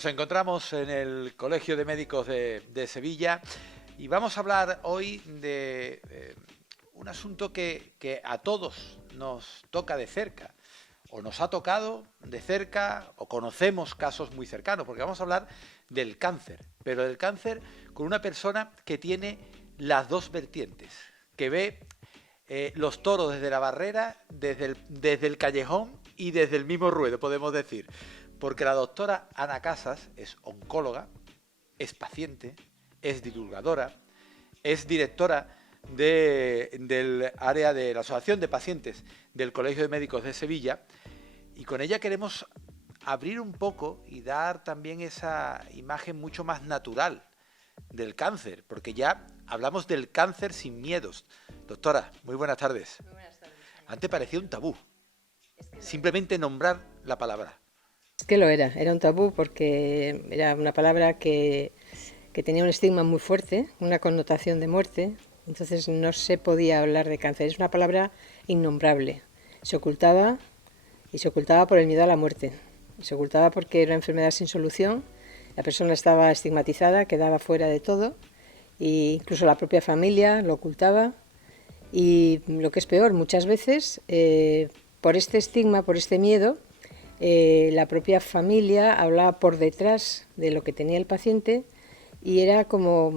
Nos encontramos en el Colegio de Médicos de Sevilla y vamos a hablar hoy de un asunto que a todos nos toca de cerca, o nos ha tocado de cerca, o conocemos casos muy cercanos, porque vamos a hablar del cáncer, pero del cáncer con una persona que tiene las dos vertientes, que ve los toros desde la barrera, desde el callejón y desde el mismo ruedo, podemos decir. Porque la doctora Ana Casas es oncóloga, es paciente, es divulgadora, es directora del área de la Asociación de Pacientes del Colegio de Médicos de Sevilla, y con ella queremos abrir un poco y dar también esa imagen mucho más natural del cáncer, porque ya hablamos del cáncer sin miedos. Doctora, muy buenas tardes. Muy buenas tardes. Antes parecía un tabú, simplemente nombrar la palabra. Es que lo era un tabú porque era una palabra que tenía un estigma muy fuerte, una connotación de muerte, entonces no se podía hablar de cáncer. Es una palabra innombrable. Se ocultaba y se ocultaba por el miedo a la muerte. Se ocultaba porque era una enfermedad sin solución, la persona estaba estigmatizada, quedaba fuera de todo, e incluso la propia familia lo ocultaba. Y lo que es peor, muchas veces, por este estigma, por este miedo, la propia familia hablaba por detrás de lo que tenía el paciente y era como,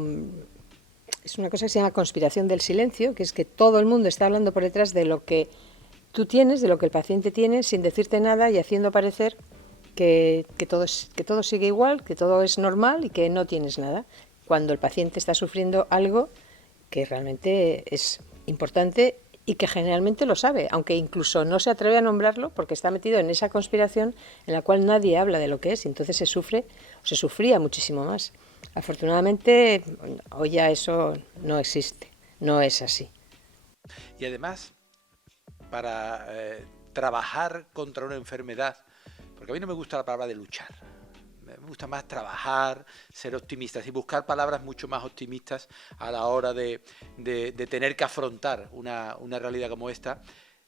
es una cosa que se llama conspiración del silencio, que es que todo el mundo está hablando por detrás de lo que tú tienes, de lo que el paciente tiene, sin decirte nada y haciendo parecer que todo sigue igual, que todo es normal y que no tienes nada, cuando el paciente está sufriendo algo que realmente es importante y que generalmente lo sabe, aunque incluso no se atreve a nombrarlo porque está metido en esa conspiración en la cual nadie habla de lo que es, y entonces se sufre o se sufría muchísimo más. Afortunadamente, hoy ya eso no existe, no es así. Y además, para trabajar contra una enfermedad, porque a mí no me gusta la palabra de luchar, me gusta más trabajar, ser optimistas y buscar palabras mucho más optimistas a la hora de tener que afrontar una realidad como esta.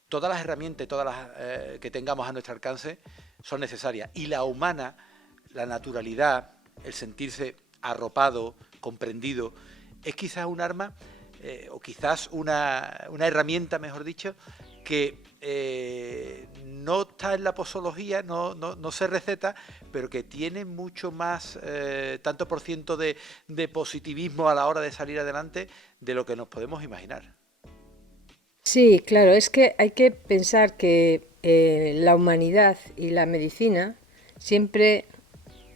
Todas las herramientas, todas las que tengamos a nuestro alcance son necesarias, y la humana, la naturalidad, el sentirse arropado, comprendido, es quizás un arma o quizás una herramienta, mejor dicho, que no está en la posología, no se receta, pero que tiene mucho más, tanto por ciento de positivismo a la hora de salir adelante de lo que nos podemos imaginar. Sí, claro, es que hay que pensar que la humanidad y la medicina siempre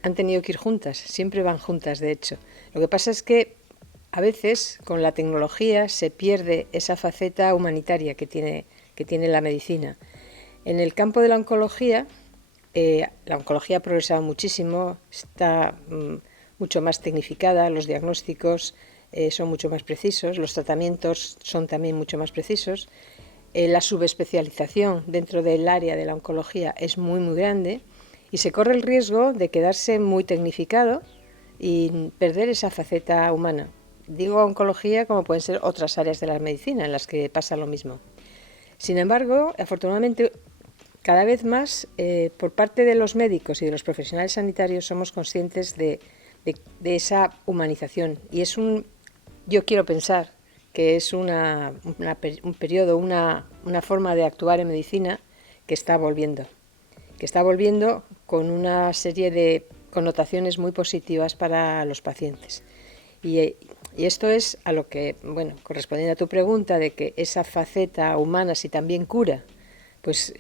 han tenido que ir juntas, siempre van juntas, de hecho. Lo que pasa es que a veces con la tecnología se pierde esa faceta humanitaria que tiene la medicina. En el campo de la oncología ha progresado muchísimo, está mucho más tecnificada, los diagnósticos son mucho más precisos, los tratamientos son también mucho más precisos, la subespecialización dentro del área de la oncología es muy, muy grande, y se corre el riesgo de quedarse muy tecnificado y perder esa faceta humana. Digo oncología como pueden ser otras áreas de la medicina en las que pasa lo mismo. Sin embargo, afortunadamente, cada vez más por parte de los médicos y de los profesionales sanitarios somos conscientes de esa humanización. Y yo quiero pensar que es un periodo, una forma de actuar en medicina que está volviendo con una serie de connotaciones muy positivas para los pacientes. Y esto es a lo que, bueno, correspondiendo a tu pregunta de que esa faceta humana si también cura, pues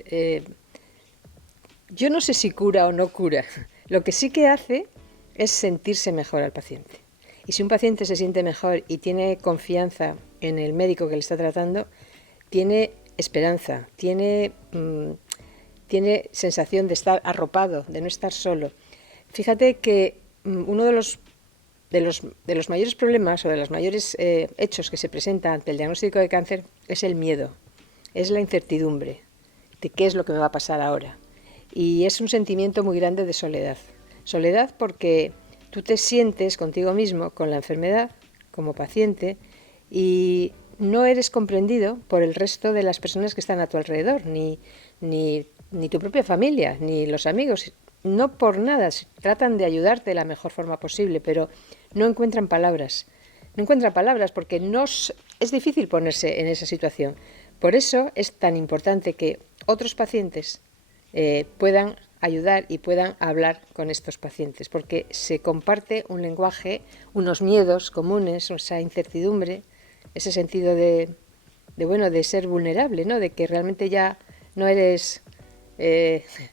yo no sé si cura o no cura. Lo que sí que hace es sentirse mejor al paciente. Y si un paciente se siente mejor y tiene confianza en el médico que le está tratando, tiene esperanza, tiene sensación de estar arropado, de no estar solo. Fíjate que uno de los mayores problemas o de los mayores hechos que se presentan ante el diagnóstico de cáncer es el miedo, es la incertidumbre de qué es lo que me va a pasar ahora. Y es un sentimiento muy grande de soledad. Soledad porque tú te sientes contigo mismo, con la enfermedad, como paciente, y no eres comprendido por el resto de las personas que están a tu alrededor, ni tu propia familia, ni los amigos. no por nada, tratan de ayudarte de la mejor forma posible, pero no encuentran palabras. No encuentran palabras porque es difícil ponerse en esa situación. Por eso es tan importante que otros pacientes puedan ayudar y puedan hablar con estos pacientes, porque se comparte un lenguaje, unos miedos comunes, esa incertidumbre, ese sentido de ser vulnerable, ¿no? De que realmente ya no eres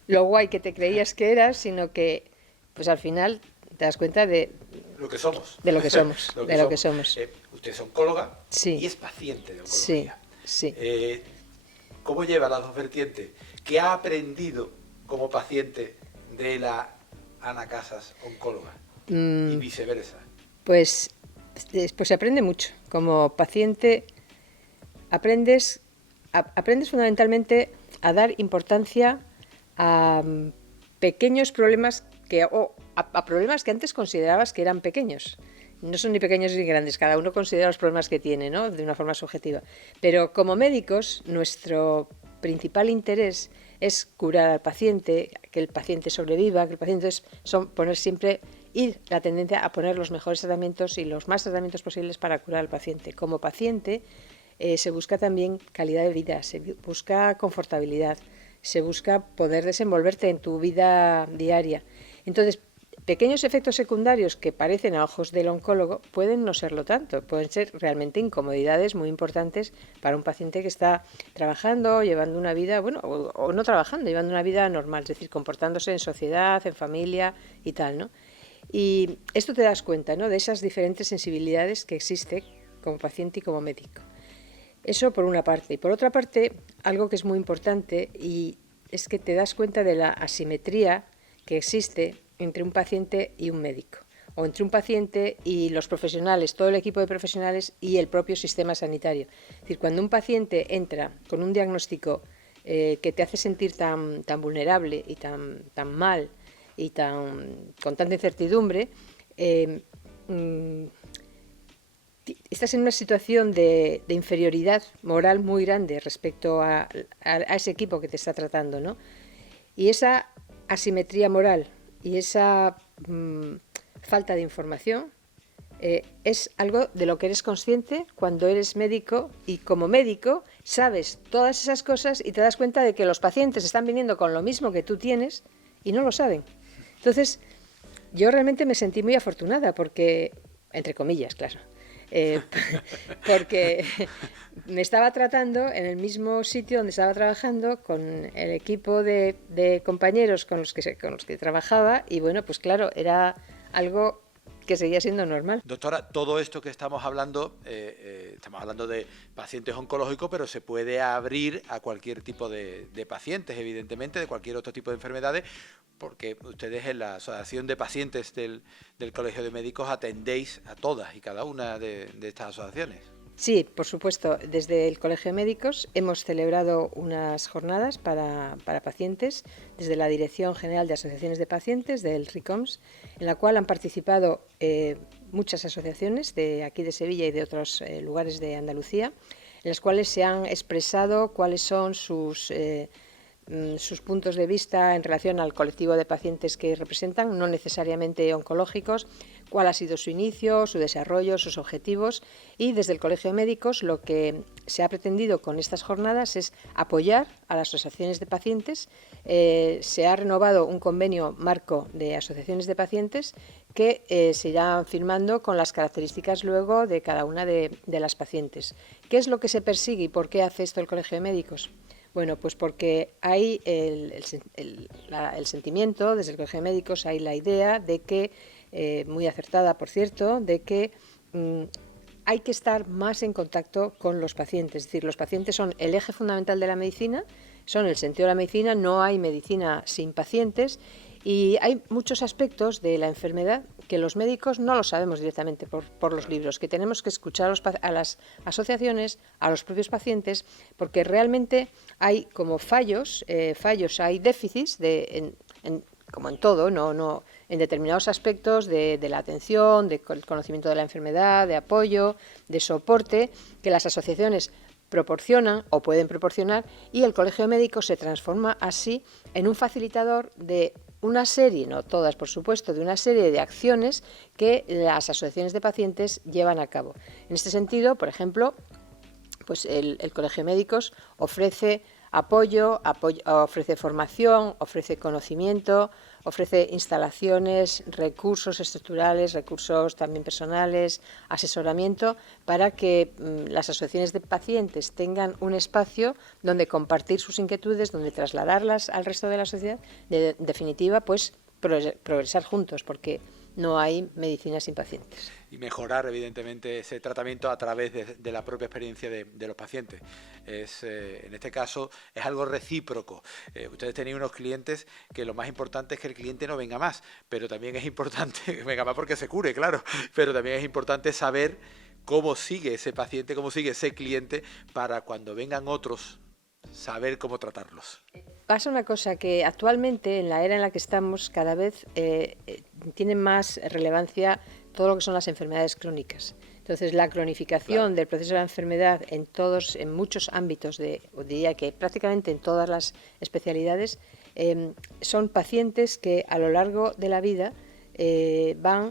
lo guay que te creías que eras, sino que pues al final te das cuenta de lo que somos. De lo que somos. Lo que somos. Usted es oncóloga sí. y es paciente de oncología. Sí. ¿Cómo lleva las dos vertientes? ¿Qué ha aprendido como paciente de la Ana Casas, oncóloga? Y viceversa. Pues se aprende mucho. Como paciente aprendes fundamentalmente a dar importancia a pequeños problemas a problemas que antes considerabas que eran pequeños. No son ni pequeños ni grandes, cada uno considera los problemas que tiene, ¿no? De una forma subjetiva. Pero como médicos, nuestro principal interés es curar al paciente, que el paciente sobreviva, que el paciente ir la tendencia a poner los mejores tratamientos y los más tratamientos posibles para curar al paciente. Como paciente se busca también calidad de vida, se busca confortabilidad, se busca poder desenvolverte en tu vida diaria. Entonces, pequeños efectos secundarios que parecen a ojos del oncólogo pueden no serlo tanto, pueden ser realmente incomodidades muy importantes para un paciente que está trabajando, llevando una vida, o no trabajando, llevando una vida normal, es decir, comportándose en sociedad, en familia y tal, ¿no? Y esto te das cuenta, ¿no?, de esas diferentes sensibilidades que existe como paciente y como médico. Eso por una parte. Y por otra parte, algo que es muy importante y es que te das cuenta de la asimetría que existe entre un paciente y un médico, o entre un paciente y los profesionales, todo el equipo de profesionales y el propio sistema sanitario. Es decir, cuando un paciente entra con un diagnóstico que te hace sentir tan vulnerable y tan mal y con tanta incertidumbre, estás en una situación de inferioridad moral muy grande respecto a ese equipo que te está tratando, ¿no? Y esa asimetría moral y esa falta de información es algo de lo que eres consciente cuando eres médico, y como médico sabes todas esas cosas y te das cuenta de que los pacientes están viniendo con lo mismo que tú tienes y no lo saben. Entonces, yo realmente me sentí muy afortunada porque, entre comillas, claro, porque me estaba tratando en el mismo sitio donde estaba trabajando con el equipo de compañeros con los que trabajaba, y bueno, pues claro, era algo que seguía siendo normal. Doctora, todo esto que estamos hablando de pacientes oncológicos, pero se puede abrir a cualquier tipo de pacientes, evidentemente, de cualquier otro tipo de enfermedades, porque ustedes en la Asociación de Pacientes del Colegio de Médicos atendéis a todas y cada una de estas asociaciones. Sí, por supuesto. Desde el Colegio de Médicos hemos celebrado unas jornadas para pacientes desde la Dirección General de Asociaciones de Pacientes del RICOMS, en la cual han participado muchas asociaciones de aquí de Sevilla y de otros lugares de Andalucía, en las cuales se han expresado cuáles son sus puntos de vista en relación al colectivo de pacientes que representan, no necesariamente oncológicos, cuál ha sido su inicio, su desarrollo, sus objetivos, y desde el Colegio de Médicos lo que se ha pretendido con estas jornadas es apoyar a las asociaciones de pacientes. Se ha renovado un convenio marco de asociaciones de pacientes que se irán firmando con las características luego de cada una de las pacientes. ¿Qué es lo que se persigue y por qué hace esto el Colegio de Médicos? Bueno, pues porque hay el sentimiento, desde el Colegio de Médicos hay la idea de que, muy acertada por cierto, de que hay que estar más en contacto con los pacientes. Es decir, los pacientes son el eje fundamental de la medicina, son el sentido de la medicina, no hay medicina sin pacientes, y hay muchos aspectos de la enfermedad que los médicos no lo sabemos directamente por los libros, que tenemos que escuchar a las asociaciones, a los propios pacientes, porque realmente hay como fallos, hay déficits como en todo, no en determinados aspectos de la atención, del conocimiento de la enfermedad, de apoyo, de soporte, que las asociaciones proporcionan o pueden proporcionar, y el Colegio de Médicos se transforma así en un facilitador de una serie, no todas por supuesto, de una serie de acciones que las asociaciones de pacientes llevan a cabo. En este sentido, por ejemplo, pues el Colegio de Médicos ofrece apoyo, ofrece formación, ofrece conocimiento, ofrece instalaciones, recursos estructurales, recursos también personales, asesoramiento, para que las asociaciones de pacientes tengan un espacio donde compartir sus inquietudes, donde trasladarlas al resto de la sociedad, en definitiva, pues progresar juntos, porque no hay medicina sin pacientes. Y mejorar, evidentemente, ese tratamiento a través de la propia experiencia de los pacientes. En este caso, es algo recíproco. Ustedes tenéis unos clientes que lo más importante es que el cliente no venga más, pero también es importante que venga más porque se cure, claro, pero también es importante saber cómo sigue ese paciente, cómo sigue ese cliente, para cuando vengan otros, saber cómo tratarlos. Pasa una cosa, que actualmente, en la era en la que estamos, cada vez tiene más relevancia todo lo que son las enfermedades crónicas. Entonces, la cronificación del proceso de la enfermedad en muchos ámbitos, diría que prácticamente en todas las especialidades, son pacientes que a lo largo de la vida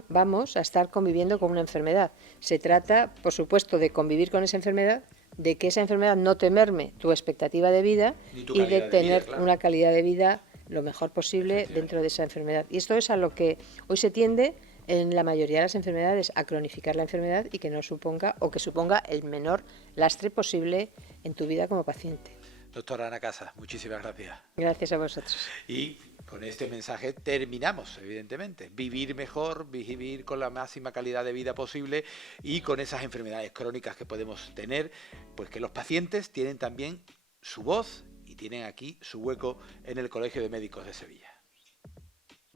vamos a estar conviviendo con una enfermedad. Se trata, por supuesto, de convivir con esa enfermedad, de que esa enfermedad no te merme tu expectativa de vida y de tener una calidad de vida lo mejor posible dentro de esa enfermedad. Y esto es a lo que hoy se tiende en la mayoría de las enfermedades, a cronificar la enfermedad y que no suponga, o que suponga el menor lastre posible en tu vida como paciente. Doctora Ana Casas, muchísimas gracias. Gracias a vosotros. Y con este mensaje terminamos, evidentemente. Vivir mejor, vivir con la máxima calidad de vida posible, y con esas enfermedades crónicas que podemos tener, pues que los pacientes tienen también su voz y tienen aquí su hueco en el Colegio de Médicos de Sevilla.